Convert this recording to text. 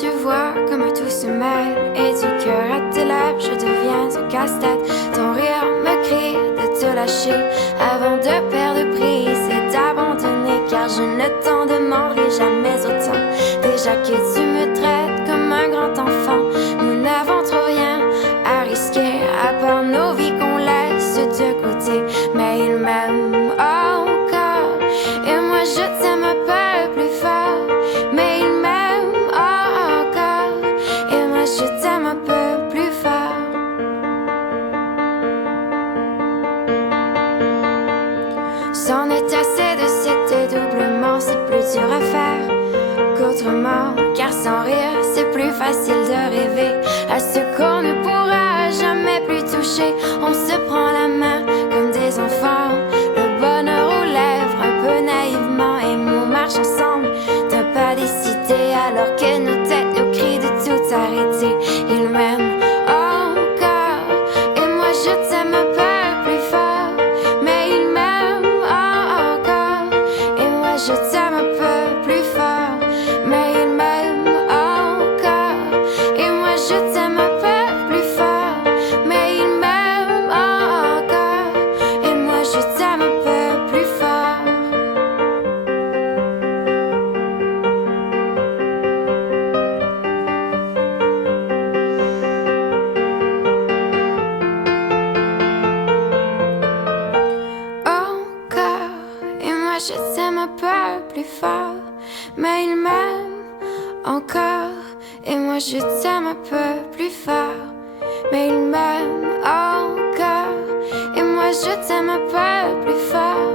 tu vois comme tout se mêle. Et du cœur à tes lèvres, je deviens un casse-tête. Ton rire me crie de te lâcher avant de perdre prise et d'abandonner. Car je ne t'en demanderai jamais autant. Déjà que tu me traites comme un grand enfant, nous n'avons trop rien à risquer à part nos vies qu'on laisse de côté. Mais il m'aime encore et moi je t'aime un peu plus fort. Mais il m'aime encore et moi je t'aime un peu plus fort. C'en est assez de cet dédoublement, c'est plus dur à faire qu'autrement. Car sans rire, c'est plus facile de rêver à ce qu'on ne pourra jamais plus toucher. On se prend la main comme des enfants, le bonheur aux lèvres un peu naïvement. Et on marche ensemble d'un pas décidé alors que nos têtes nous crient de tout arrêter. Il m'aime encore et moi je t'aime un peu plus fort. Mais il m'aime encore et moi je t'aime un peu plus fort. Mais il m'aime encore et moi je t'aime un peu plus fort. Mais il m'aime encore et moi je t'aime un peu plus fort. Encore et moi je t'aime un peu plus fort. Mais il m'aime encore et moi je t'aime un peu plus fort. Mais il m'aime encore et moi je t'aime un peu plus fort.